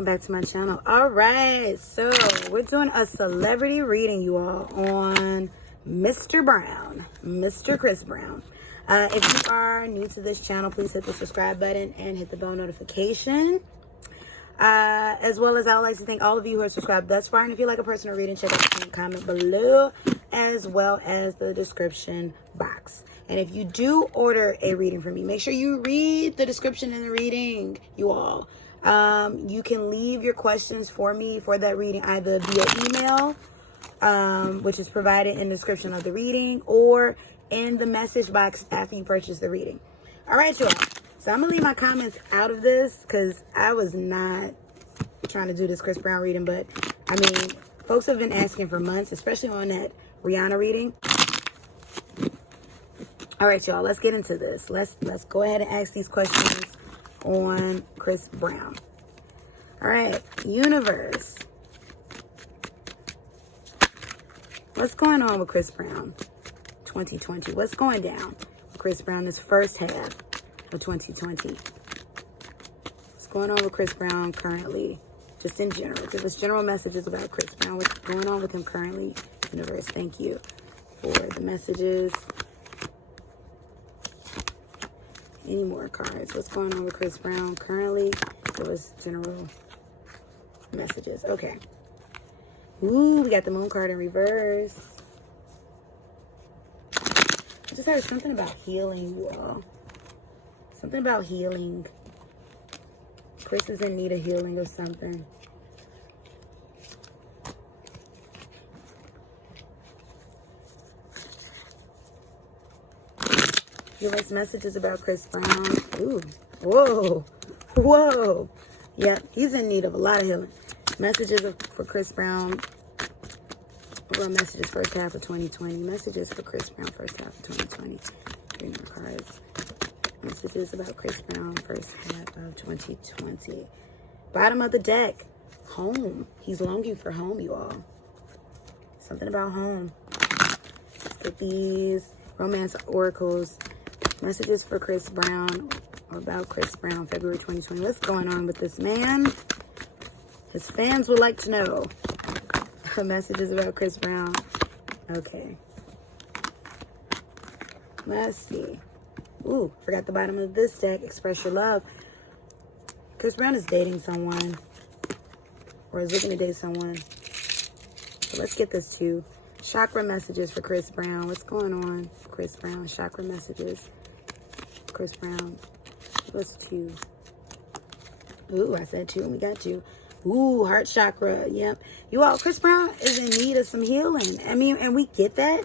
welcome back to my channel. All right, so we're doing a celebrity reading, you all, on Mr. Brown, Mr. Chris Brown. If you are new to this channel, please hit the subscribe button and hit the bell notification. As well as I would like to thank all of you who are subscribed thus far. And if you like a personal reading, check out the comment below, as well as the description box. And if you do order a reading from me, make sure you read the description in the reading, you all. You can leave your questions for me for that reading either via email, which is provided in the description of the reading, or in the message box after you purchase the reading. All right, you all. So I'm going to leave my comments out of this because I was not trying to do this Chris Brown reading. But, I mean, folks have been asking for months, especially on that Rihanna reading. All right, y'all, let's get into this. Let's go ahead and ask these questions on Chris Brown. All right, universe. What's going on with Chris Brown 2020? What's going down with Chris Brown this first half of 2020? What's going on with Chris Brown currently? Just in general. Give us general messages about Chris Brown. What's going on with him currently? Universe, thank you for the messages. Any more cards? What's going on with Chris Brown currently? Give us general messages. Okay. Ooh, we got the moon card in reverse. I just heard something about healing, you all. Something about healing. Chris is in need of healing or something. Give us messages about Chris Brown. Ooh. Whoa. Whoa. Yeah, he's in need of a lot of healing. Messages for Chris Brown. What about messages first half of 2020? Messages for Chris Brown first half of 2020. 3 more cards. Messages about Chris Brown first half of 2020. Bottom of the deck. Home. He's longing for home, you all. Something about home. Let's get these romance oracles. Messages for Chris Brown, or about Chris Brown, February 2020. What's going on with this man? His fans would like to know. Messages about Chris Brown. Okay. Let's see. Ooh, forgot the bottom of this deck. Express your love. Chris Brown is dating someone, or is looking to date someone. So let's get this too. Chakra messages for Chris Brown. What's going on, Chris Brown? Chakra messages. Chris Brown. What's 2? Ooh, I said 2 and we got 2. Ooh, heart chakra. Yep. You all, Chris Brown is in need of some healing. I mean, and we get that.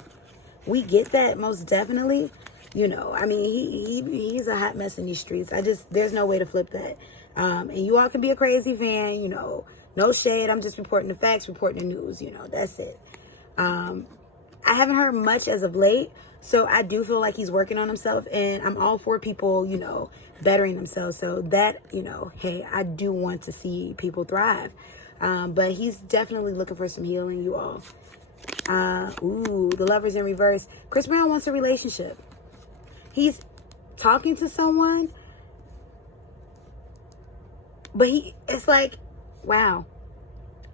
We get that most definitely. You know, I mean, he's a hot mess in these streets. There's no way to flip that. And you all can be a crazy fan, you know. No shade. I'm just reporting the facts, reporting the news. You know, that's it. I haven't heard much as of late, so I do feel like he's working on himself, and I'm all for people, you know, bettering themselves. So that, you know, hey, I do want to see people thrive. But he's definitely looking for some healing, you all. Ooh, the Lover's in reverse. Chris Brown wants a relationship. He's talking to someone, but it's like, wow.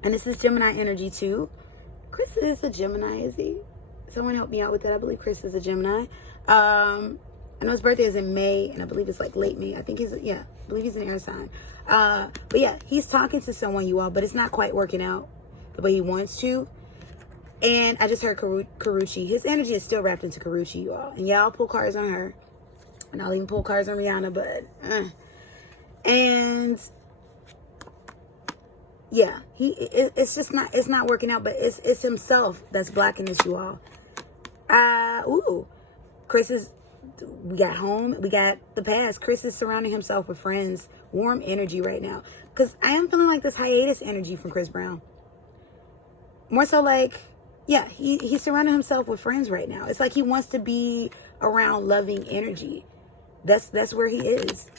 And this is Gemini energy too. Chris is a Gemini, is he? Someone help me out with that. I believe Chris is a Gemini. I know his birthday is in May, and I believe it's like late May. I think I believe he's an air sign. But yeah, he's talking to someone, you all, but it's not quite working out the way he wants to. And I just heard Karuchi. His energy is still wrapped into Karuchi, you all. And yeah, I'll pull cards on her. And I'll even pull cards on Rihanna, but... And... yeah, it's just not, it's not working out, but it's himself that's blocking this, you all. Ooh, we got home, we got the past. Chris is surrounding himself with friends, warm energy right now. Because I am feeling like this hiatus energy from Chris Brown. More so like, yeah, he's surrounding himself with friends right now. It's like he wants to be around loving energy. That's where he is.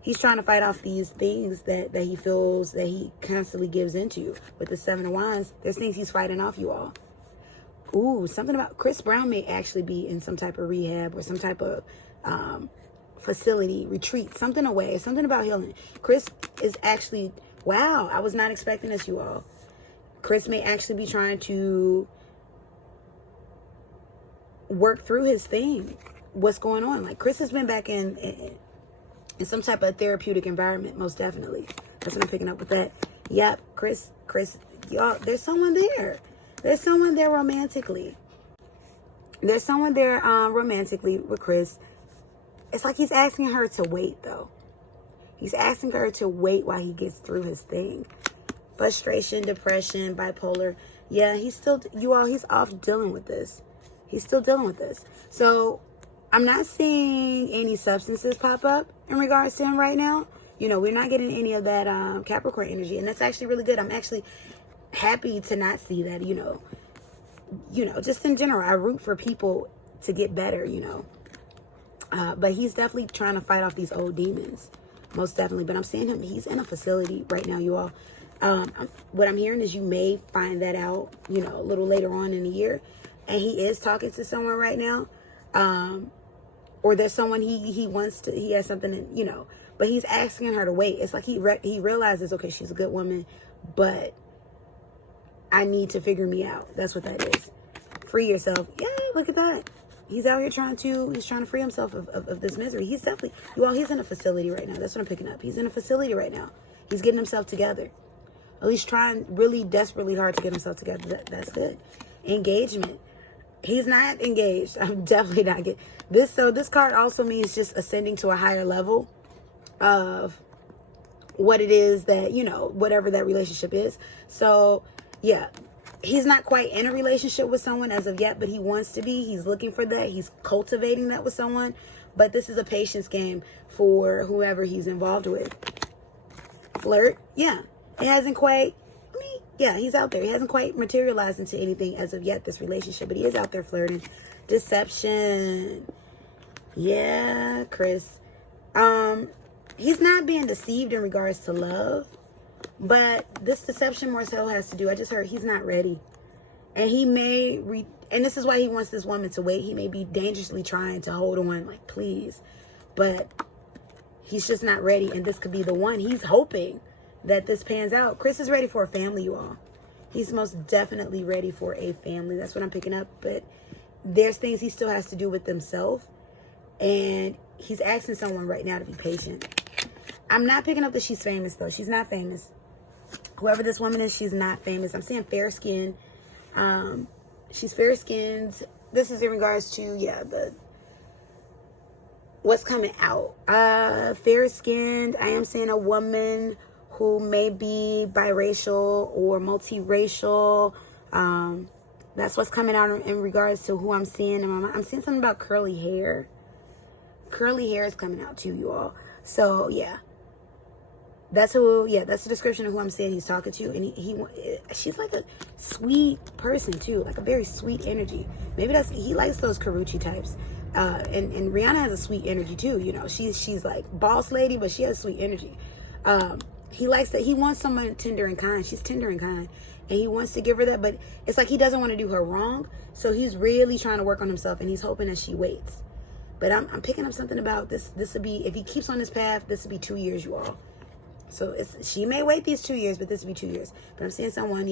He's trying to fight off these things that he feels that he constantly gives into. With the 7 of Wands, there's things he's fighting off, you all. Ooh, something about Chris Brown may actually be in some type of rehab or some type of facility, retreat, something away, something about healing. Chris is actually Wow, I was not expecting this, you all. Chris may actually be trying to work through his thing. What's going on? Like, Chris has been back in some type of therapeutic environment, most definitely. That's what I'm picking up with that. Yep, Chris, y'all, there's someone there. There's someone there romantically. There's someone there romantically with Chris. It's like he's asking her to wait, though. He's asking her to wait while he gets through his thing. Frustration, depression, bipolar. Yeah, he's off dealing with this. He's still dealing with this. So I'm not seeing any substances pop up in regards to him right now. You know, we're not getting any of that Capricorn energy. And that's actually really good. I'm actually happy to not see that, you know, just in general. I root for people to get better, you know. But he's definitely trying to fight off these old demons. Most definitely. But I'm seeing him. He's in a facility right now, you all. What I'm hearing is you may find that out, you know, a little later on in the year. And he is talking to someone right now. Or there's someone he has something, you know. But he's asking her to wait. It's like he realizes, okay, she's a good woman, but I need to figure me out. That's what that is. Free yourself. Yeah, look at that. He's out here trying to free himself of this misery. He's definitely, he's in a facility right now. That's what I'm picking up. He's in a facility right now. He's getting himself together. At least trying really desperately hard to get himself together. That's good. Engagement. He's not engaged. I'm definitely not getting this. So this card also means just ascending to a higher level of what it is that, you know, whatever that relationship is. So yeah, he's not quite in a relationship with someone as of yet, but he wants to be. He's looking for that. He's cultivating that with someone. But this is a patience game for whoever he's involved with. Flirt. Yeah. It hasn't quite, he's out there. He hasn't quite materialized into anything as of yet, this relationship, but he is out there flirting. Deception. Yeah, Chris. He's not being deceived in regards to love, but this deception more so has to do, I just heard he's not ready. And he may, and this is why he wants this woman to wait. He may be dangerously trying to hold on, like, please, but he's just not ready. And this could be the one. He's hoping that this pans out. Chris is ready for a family, you all. He's most definitely ready for a family. That's what I'm picking up. But there's things he still has to do with himself. And he's asking someone right now to be patient. I'm not picking up that she's famous, though. She's not famous. Whoever this woman is, she's not famous. I'm seeing fair skin. She's fair skinned. This is in regards to, what's coming out. Fair skinned. I am seeing a woman who may be biracial or multiracial. That's what's coming out in regards to who I'm seeing. I'm seeing something about curly hair. Curly hair is coming out too, you all. So, yeah. That's the description of who I'm seeing he's talking to. And she's like a sweet person too. Like a very sweet energy. Maybe he likes those Karuchi types. And Rihanna has a sweet energy too. You know, she's like boss lady, but she has sweet energy. He likes that. He wants someone tender and kind. She's tender and kind. And he wants to give her that. But it's like he doesn't want to do her wrong. So he's really trying to work on himself. And he's hoping that she waits. But I'm picking up something about this. This would be, if he keeps on this path, this would be 2 years, you all. So she may wait these 2 years, but this would be 2 years. But I'm seeing someone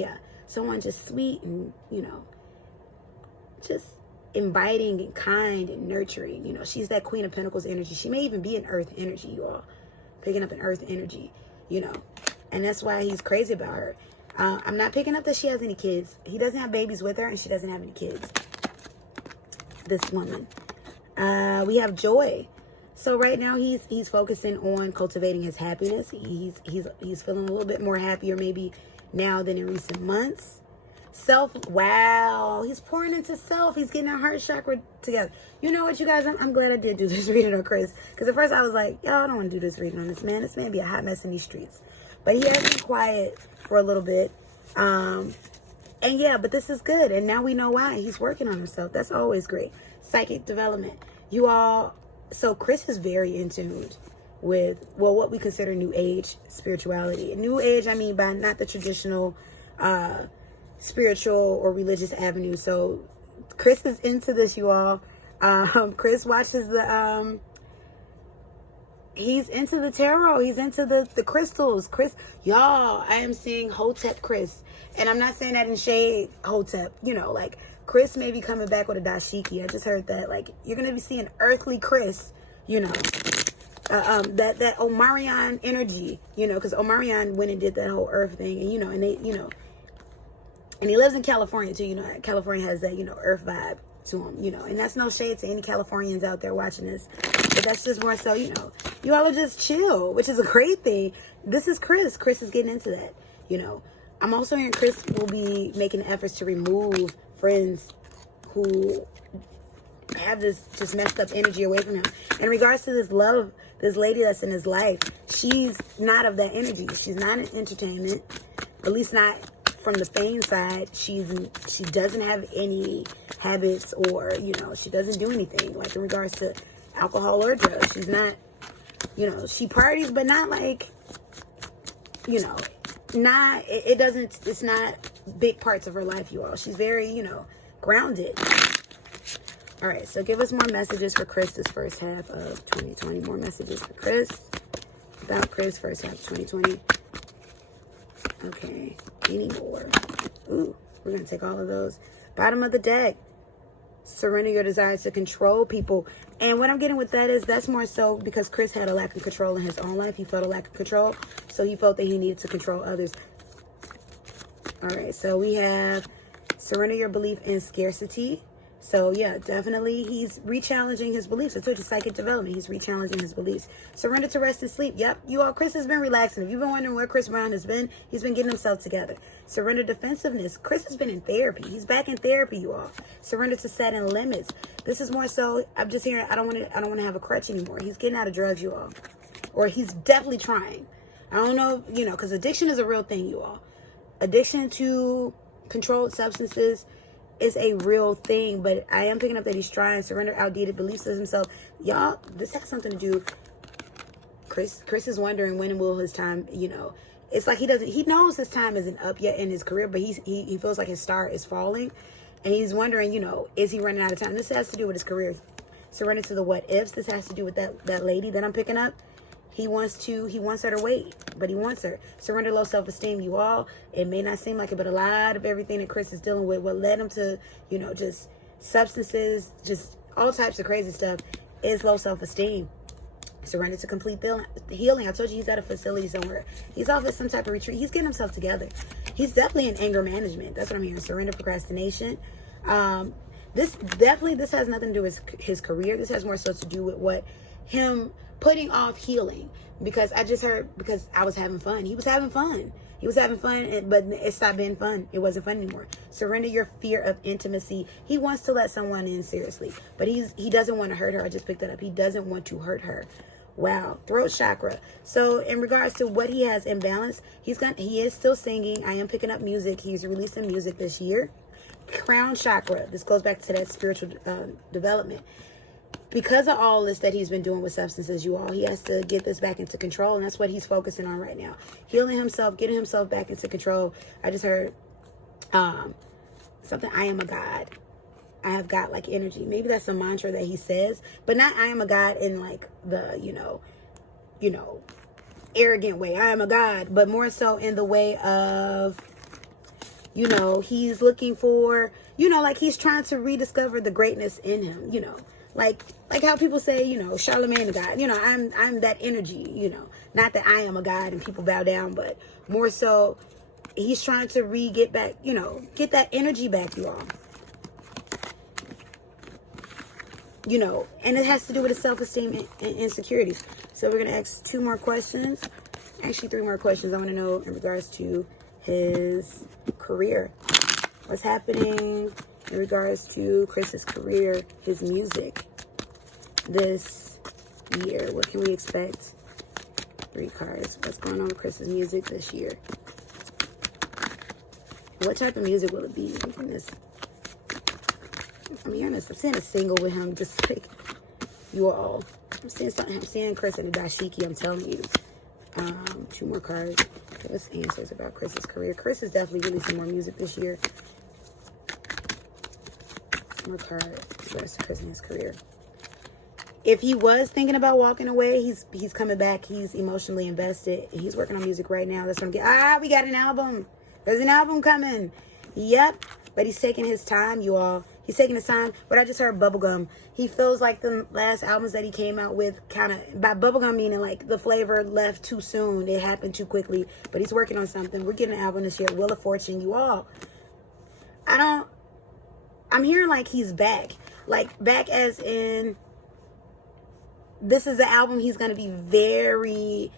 just sweet and, you know, just inviting and kind and nurturing. You know, she's that Queen of Pentacles energy. She may even be an earth energy, you all. Picking up an earth energy, you know. And that's why he's crazy about her. I'm not picking up that she has any kids. He doesn't have babies with her and she doesn't have any kids. This woman. We have joy. So right now he's focusing on cultivating his happiness. He's feeling a little bit more happier maybe now than in recent months. Wow, he's pouring into self. He's getting our heart chakra together. You know what, you guys? I'm glad I did do this reading on Chris. Because at first I was like, yo, I don't want to do this reading on this man. This man be a hot mess in these streets. But he has been quiet for a little bit. And yeah, but this is good. And now we know why. He's working on himself. That's always great. Psychic development. You all, so Chris is very in tune with, well, what we consider new age spirituality. New age, I mean by not the traditional spiritual or religious avenue. So Chris is into this, you all. Chris watches the He's into the tarot. He's into the crystals. Chris, y'all, I am seeing Hotep Chris. And I'm not saying that in shade, Hotep. You know, like, Chris may be coming back with a dashiki. I just heard that. Like, you're going to be seeing earthly Chris, you know. That Omarion energy, you know, because Omarion went and did that whole earth thing. And, you know, and they, you know. And he lives in California, too. You know, California has that, you know, earth vibe to him, you know. And that's no shade to any Californians out there watching this. But that's just more so, you know, you all are just chill, which is a great thing. This is Chris. Chris is getting into that, you know. I'm also hearing Chris will be making efforts to remove friends who have this just messed up energy away from him. In regards to this love, this lady that's in his life, she's not of that energy. She's not in entertainment, at least not from the fame side. She doesn't have any habits, or, you know, she doesn't do anything like in regards to alcohol or drugs. She's not, you know, she parties, but not like, you know, not, it's not big parts of her life, you all. She's very, you know, grounded. All right, so give us more messages for Chris this first half of 2020. More messages for Chris. About Chris, first half of 2020. Okay, any more? Ooh, we're going to take all of those. Bottom of the deck. Surrender your desires to control people. And what I'm getting with that is that's more so because Chris had a lack of control in his own life. He felt a lack of control. So he felt that he needed to control others. All right, so we have surrender your belief in scarcity. So, yeah, definitely he's re-challenging his beliefs. It's such a psychic development. He's re-challenging his beliefs. Surrender to rest and sleep. Yep, you all, Chris has been relaxing. If you've been wondering where Chris Brown has been, he's been getting himself together. Surrender defensiveness. Chris has been in therapy. He's back in therapy, you all. Surrender to setting limits. This is more so, I'm just hearing, I don't want to have a crutch anymore. He's getting out of drugs, you all. Or he's definitely trying. I don't know, you know, because addiction is a real thing, you all. Addiction to controlled substances is a real thing, but I am picking up that he's trying to surrender outdated beliefs of himself. Y'all, this has something to do. Chris is wondering when will his time, you know, it's like he knows his time isn't up yet in his career, but he feels like his star is falling, and he's wondering, you know, is he running out of time? This has to do with his career. Surrender to the what ifs. This has to do with that lady that I'm picking up. He wants her to wait, but he wants her. Surrender low self-esteem, you all. It may not seem like it, but a lot of everything that Chris is dealing with, what led him to, you know, just substances, just all types of crazy stuff, is low self-esteem. Surrender to complete healing. I told you he's at a facility somewhere. He's off at some type of retreat. He's getting himself together. He's definitely in anger management. That's what I'm hearing. Surrender, procrastination. This has nothing to do with his career. This has more so to do with him putting off healing, because I just heard, because I was having fun. He was having fun. But it stopped being fun. It wasn't fun anymore. Surrender your fear of intimacy. He wants to let someone in seriously, but he doesn't want to hurt her. I just picked that up. He doesn't want to hurt her. Wow. Throat chakra. So in regards to what he has imbalanced, he is still singing. I am picking up music. He's releasing music this year. Crown chakra. This goes back to that spiritual development. Because of all this that he's been doing with substances, you all, he has to get this back into control. And that's what he's focusing on right now. Healing himself, getting himself back into control. I just heard something, I am a God. I have God-like energy. Maybe that's a mantra that he says. But not I am a God in like the, you know, arrogant way. I am a God. But more so in the way of, you know, he's looking for, you know, like he's trying to rediscover the greatness in him, you know. Like how people say, you know, Charlemagne the God. You know, I'm that energy, you know. Not that I am a God and people bow down, but more so he's trying to get back, you know, get that energy back, you all. You know, and it has to do with his self-esteem and insecurities. So we're going to ask 2 more questions. Actually, 3 more questions I want to know in regards to his career. What's happening in regards to Chris's career, his music this year? What can we expect? 3 cards. What's going on with Chris's music this year? What type of music will it be? I'm hearing this. I'm seeing a single with him, just like you all. I'm seeing something. I'm seeing Chris in the dashiki. I'm telling you. 2 more cards. Give us answers about Chris's career. Chris is definitely releasing more music this year. More cards. The rest of Chris and his career. if he was thinking about walking away, he's coming back. He's emotionally invested. He's working on music right now. That's what I'm getting. We got an album. There's an album coming. Yep. But he's taking his time, you all. He's taking his time. But I just heard bubblegum. He feels like the last albums that he came out with kind of, by bubblegum meaning like the flavor left too soon. It happened too quickly. But he's working on something. We're getting an album this year. Wheel of Fortune, you all. I'm hearing like he's back. Like back as in, this is an album he's going to be very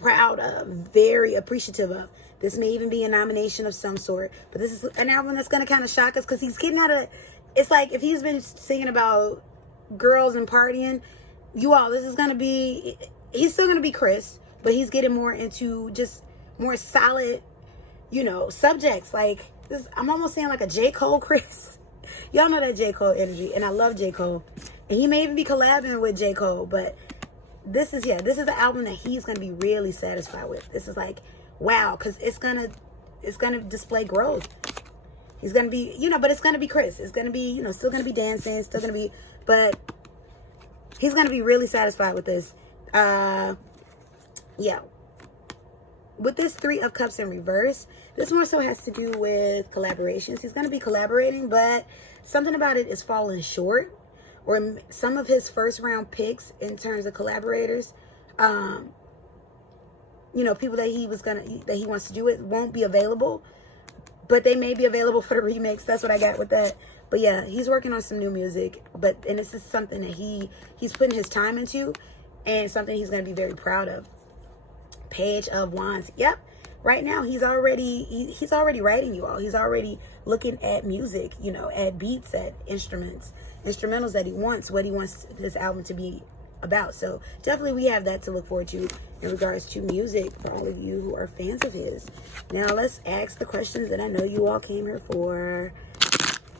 proud of, very appreciative of. This may even be a nomination of some sort. But this is an album that's going to kind of shock us because he's getting out of... It's like if he's been singing about girls and partying, you all, this is going to be... He's still going to be Chris, but he's getting more into just more solid, you know, subjects. Like, this, I'm almost saying like a J. Cole Chris. Y'all know that J. Cole energy, and I love J. Cole. And he may even be collabing with J. Cole, but this is the album that he's going to be really satisfied with. This is like... Wow, because it's gonna display growth. He's gonna be, you know, but it's gonna be Chris. It's gonna be, you know, still gonna be dancing, still gonna be, but he's gonna be really satisfied with this. Yeah. With this 3 of Cups in reverse, this more so has to do with collaborations. He's gonna be collaborating, but something about it is falling short. Or some of his first round picks in terms of collaborators, you know, people that he wants to do it won't be available, but they may be available for the remix. That's what I got with that. But yeah, he's working on some new music, and this is something that he's putting his time into, and something he's going to be very proud of. Page of Wands. Yep. Right now he's already writing, you all. He's already looking at music, you know, at beats, at instrumentals that he wants, what he wants this album to be about. So definitely we have that to look forward to in regards to music for all of you who are fans of his. Now let's ask the questions that I know you all came here for.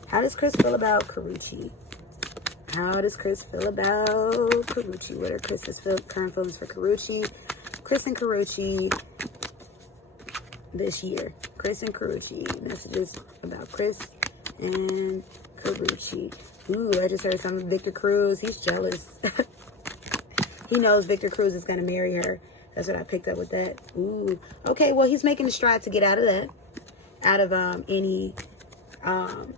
How does Chris feel about Karrueche? How does Chris feel about Karrueche? What are Chris's current feelings for Karrueche? Chris and Karrueche this year. Chris and Karrueche. Messages about Chris and Karrueche. Ooh, I just heard some Victor Cruz. He's jealous. He knows Victor Cruz is going to marry her. That's what I picked up with that. Ooh. Okay, well, he's making a stride to get out of that. Out of any...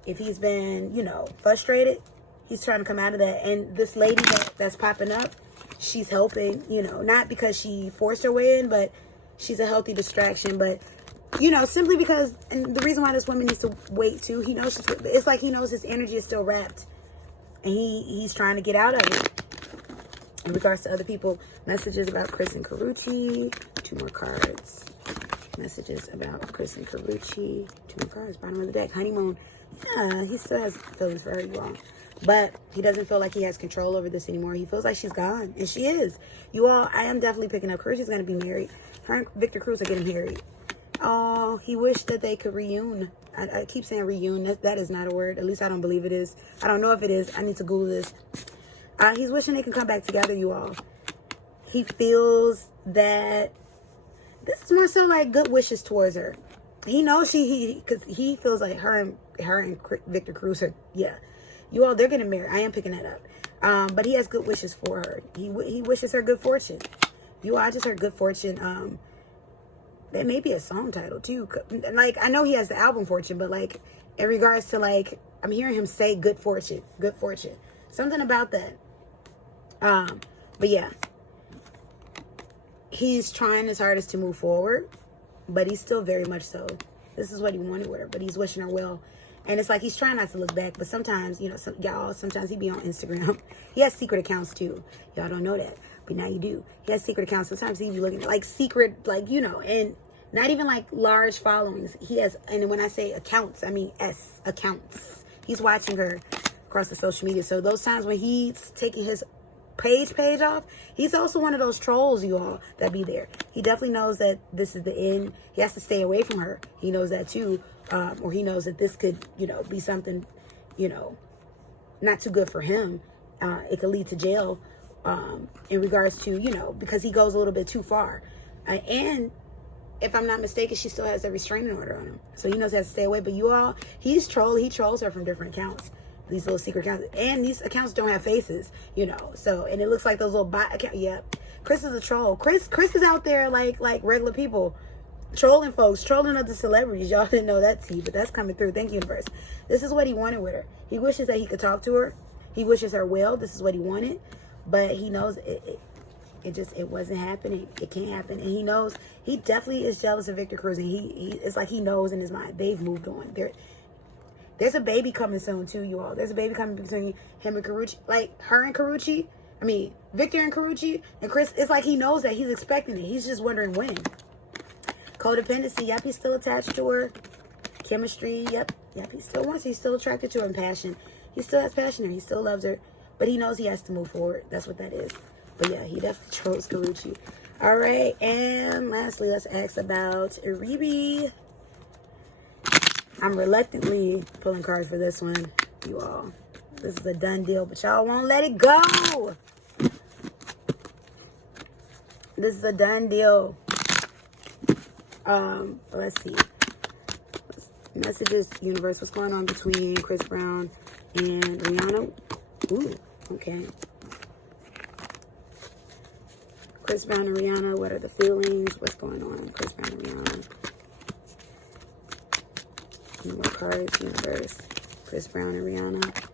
if he's been, you know, frustrated, he's trying to come out of that. And this lady that's popping up, she's helping, you know, not because she forced her way in, but she's a healthy distraction. But, you know, simply because, and the reason why this woman needs to wait too, he knows it's like he knows his energy is still wrapped. And he's trying to get out of it. In regards to other people, messages about Chris and Karrueche. 2 more cards. Messages about Chris and Karrueche. 2 more cards. Bottom of the deck. Honeymoon. Yeah, he still has feelings for her, you all. But he doesn't feel like he has control over this anymore. He feels like she's gone. And she is. You all, I am definitely picking up. Karrueche's going to be married. Her and Victor Cruz are getting married. Oh, he wished that they could reune. I keep saying reune. That is not a word. At least I don't believe it is. I don't know if it is. I need to Google this. He's wishing they can come back together, you all. He feels that this is more so like good wishes towards her. He knows because he feels like her and Victor Cruz are, yeah. You all, they're getting married. I am picking that up. But he has good wishes for her. He wishes her good fortune. You all, I just heard good fortune. That may be a song title too. Like, I know he has the album Fortune, but like in regards to like, I'm hearing him say good fortune. Good fortune. Something about that. But yeah, he's trying his hardest to move forward, but he's still very much so. This is what he wanted with her, but he's wishing her well. And it's like he's trying not to look back, but sometimes, you know, sometimes he be on Instagram. He has secret accounts too. Y'all don't know that, but now you do. He has secret accounts. Sometimes he be looking at like secret, like, you know, and not even like large followings. He has, and when I say accounts, I mean accounts. He's watching her across the social media. So those times when he's taking his page off, he's also one of those trolls, you all, that be there. He definitely knows that this is the end. He has to stay away from her. He knows that too. Or he knows that this could, you know, be something, you know, not too good for him. It could lead to jail in regards to, you know, because he goes a little bit too far. And if I'm not mistaken, she still has a restraining order on him. So he knows he has to stay away. But you all, he trolls her from different accounts. these little secret accounts. And these accounts don't have faces, you know. So, and it looks like those little bot accounts. Yep. Chris is a troll. Chris is out there like regular people. Trolling folks. Trolling other celebrities. Y'all didn't know that tea, but that's coming through. Thank you, universe. This is what he wanted with her. He wishes that he could talk to her. He wishes her well. This is what he wanted. But he knows it wasn't happening. It can't happen. And he knows, he definitely is jealous of Victor Cruz. And it's like he knows in his mind. They've moved on. There's a baby coming soon too, you all. There's a baby coming between him and Karuchi. Like her and Karuchi. I mean, Victor and Karuchi and Chris. It's like he knows that. He's expecting it. He's just wondering when. Codependency. Yep, he's still attached to her. Chemistry. Yep, he still wants her. He's still attracted to her. And passion. He still has passion there. He still loves her. But he knows he has to move forward. That's what that is. But yeah, he definitely chose Karuchi. All right. And lastly, let's ask about Iribi. I'm reluctantly pulling cards for this one, you all. This is a done deal, but y'all won't let it go. This is a done deal. Let's see. Messages, universe. What's going on between Chris Brown and Rihanna? Ooh, okay. Chris Brown and Rihanna, what are the feelings? What's going on? Chris Brown and Rihanna. Any more cards, universe. Chris Brown and Rihanna.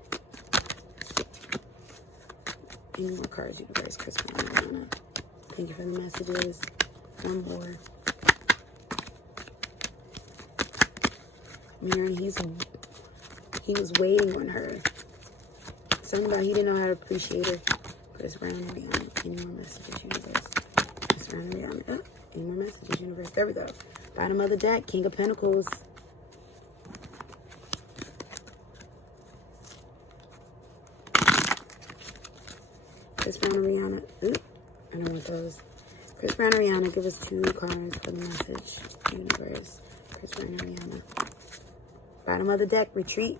Any more cards, universe. Chris Brown and Rihanna. Thank you for the messages. One more. Mirren, he was waiting on her. Something about he didn't know how to appreciate her. Chris Brown and Rihanna. Any more messages, universe? Chris Brown and Rihanna. Oh, any more messages, universe? There we go. Bottom of the deck, King of Pentacles. Chris Brown and Rihanna. Ooh, I don't want those. Chris Brown and Rihanna, give us 2 cards for the message, universe. Chris Brown and Rihanna. Bottom of the deck, retreat.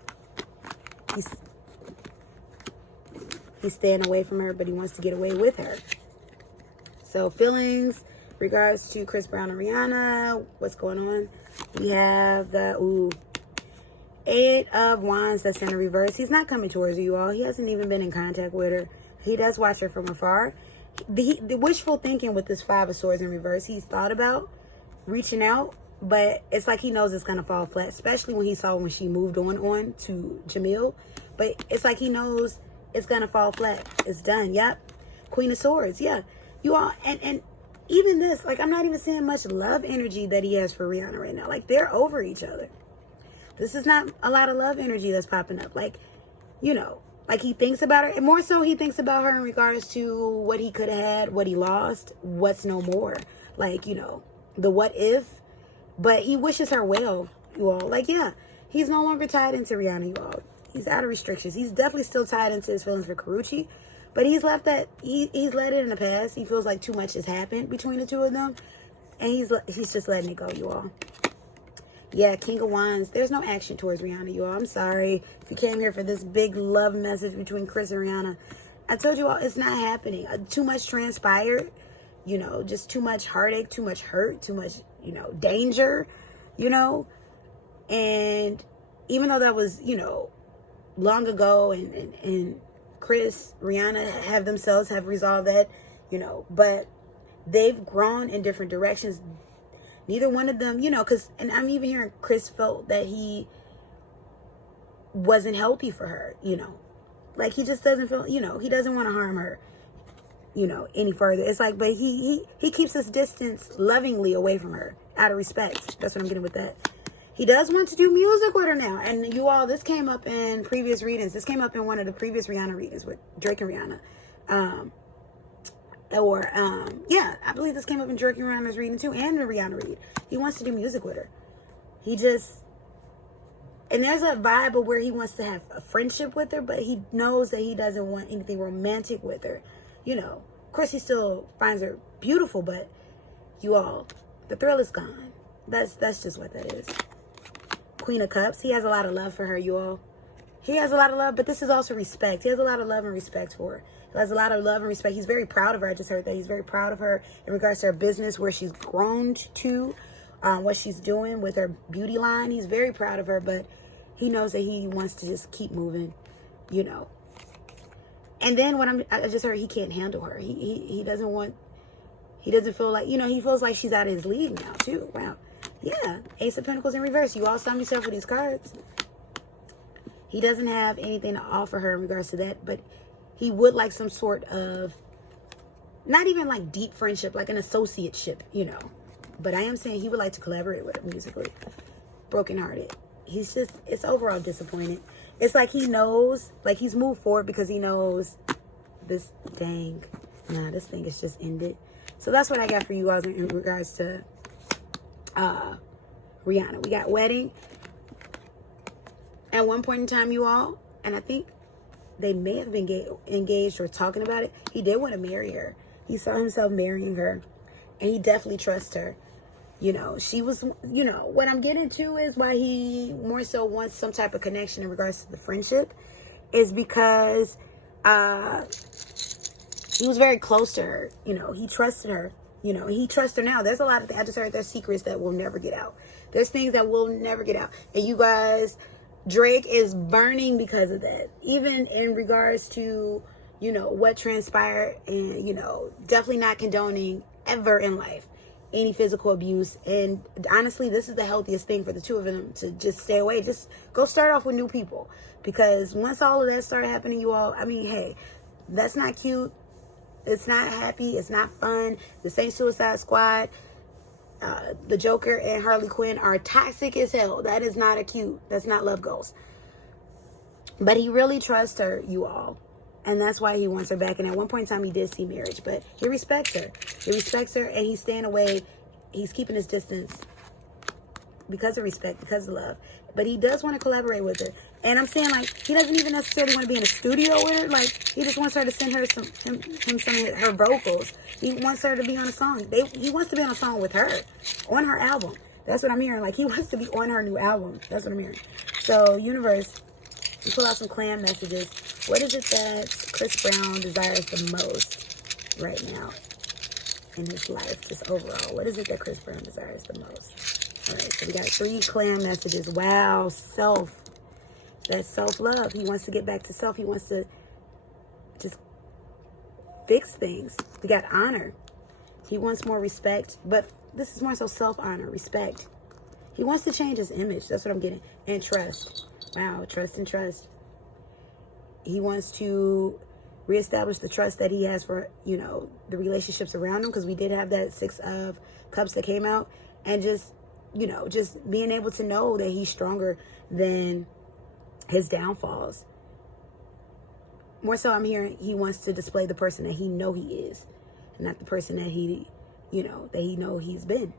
He's staying away from her, but he wants to get away with her. So feelings, regards to Chris Brown and Rihanna. What's going on? We have the 8 of Wands that's in the reverse. He's not coming towards you all. He hasn't even been in contact with her. He does watch her from afar. The wishful thinking with this 5 of Swords in reverse, he's thought about reaching out, but it's like he knows it's going to fall flat, especially when he saw when she moved on to Jamil. But it's like he knows it's going to fall flat. It's done. Yep. Queen of Swords. Yeah. You all, and even this, like, I'm not even seeing much love energy that he has for Rihanna right now. Like, they're over each other. This is not a lot of love energy that's popping up. Like, you know, like he thinks about her. And more so, he thinks about her in regards to what he could have had, what he lost, what's no more. Like, you know, the what if. But he wishes her well, you all. Like, yeah, he's no longer tied into Rihanna, you all. He's out of restrictions. He's definitely still tied into his feelings for Karuchi. But he's left that, he's let it in the past. He feels like too much has happened between the two of them. And he's just letting it go, you all. Yeah, King of Wands. There's no action towards Rihanna, you all. I'm sorry if you came here for this big love message between Chris and Rihanna. I told you all, it's not happening. Too much transpired. You know, just too much heartache, too much hurt, too much, you know, danger, you know. And even though that was, you know, long ago, and Chris, Rihanna have resolved that, you know, but they've grown in different directions. Neither one of them, you know, and I'm even hearing Chris felt that he wasn't healthy for her, you know. Like, he just doesn't feel, you know, he doesn't want to harm her, you know, any further. It's like, but he keeps his distance lovingly away from her out of respect. That's what I'm getting with that. He does want to do music with her now. And you all, this came up in previous readings. This came up in one of the previous Rihanna readings with Drake and Rihanna. Yeah, I believe this came up in Drake and Rihanna's reading too, and the Rihanna read. He wants to do music with her. And there's a vibe of where he wants to have a friendship with her, but he knows that he doesn't want anything romantic with her. You know, of course he still finds her beautiful, but you all, the thrill is gone. That's just what that is. Queen of Cups. He has a lot of love for her, you all. He has a lot of love, but this is also respect. He has a lot of love and respect for her. He has a lot of love and respect. He's very proud of her. I just heard that. He's very proud of her in regards to her business, where she's grown to, what she's doing with her beauty line. He's very proud of her, but he knows that he wants to just keep moving. you know. And then I just heard he can't handle her. He doesn't feel like, you know, he feels like she's out of his league now too. Wow. Yeah. Ace of Pentacles in reverse. You all saw yourself with these cards. He doesn't have anything to offer her in regards to that, but he would like some sort of, not even like deep friendship, like an associateship, you know. But I am saying he would like to collaborate with her musically. Brokenhearted. He's just, it's overall disappointed. It's like he knows, like he's moved forward because he knows this thing is just ended. So that's what I got for you guys in regards to Rihanna. We got wedding. At one point in time, you all, and I think they may have been engaged or talking about it, he did want to marry her. He saw himself marrying her, and he definitely trusts her. You know, she was, you know, what I'm getting to is why he more so wants some type of connection in regards to the friendship is because he was very close to her. You know, he trusted her. You know, he trusts her now. There's a lot of things. I just heard there's secrets that will never get out. There's things that will never get out. And you guys, Drake is burning because of that. Even in regards to, you know, what transpired and, you know, definitely not condoning ever in life any physical abuse. And honestly, this is the healthiest thing for the two of them to just stay away. Just go start off with new people. Because once all of that started happening, you all, I mean, hey, that's not cute. It's not happy. It's not fun. This ain't Suicide Squad. The Joker and Harley Quinn are toxic as hell. That is not a cute. That's not love goals. But he really trusts her, you all. And that's why he wants her back. And at one point in time, he did see marriage. But he respects her. He respects her, and he's staying away. He's keeping his distance because of respect, because of love. But he does want to collaborate with her. And I'm saying, like, he doesn't even necessarily want to be in a studio with her. Like, he just wants her to send her some of her vocals. He wants her to be on a song. He wants to be on a song with her, on her album. That's what I'm hearing. Like, he wants to be on her new album. That's what I'm hearing. So, universe, you pull out some clan messages. What is it that Chris Brown desires the most right now in his life, just overall? What is it that Chris Brown desires the most? All right, so we got 3 clan messages. Wow, self. That's self-love. He wants to get back to self. He wants to just fix things. We got honor. He wants more respect, but this is more so self-honor, respect. He wants to change his image. That's what I'm getting. And trust. Wow, trust and trust. He wants to reestablish the trust that he has for, you know, the relationships around him, because we did have that 6 of Cups that came out, and just, you know, just being able to know that he's stronger than his downfalls. More so, I'm hearing he wants to display the person that he know he is, and not the person that he, you know, that he know he's been.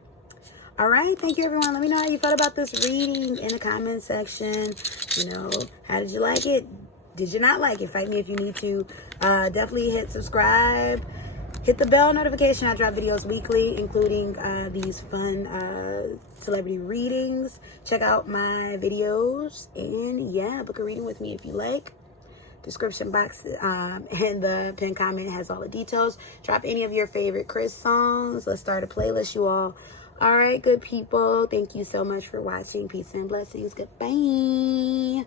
All right, thank you, everyone. Let me know how you felt about this reading in the comment section. You know, how did you like it? Did you not like it? Fight me if you need to. Definitely hit subscribe. Hit the bell notification. I drop videos weekly, including these fun celebrity readings. Check out my videos. And yeah, book a reading with me if you like. Description box and the pinned comment has all the details. Drop any of your favorite Chris songs. Let's start a playlist, you all. All right, good people. Thank you so much for watching. Peace and blessings. Goodbye.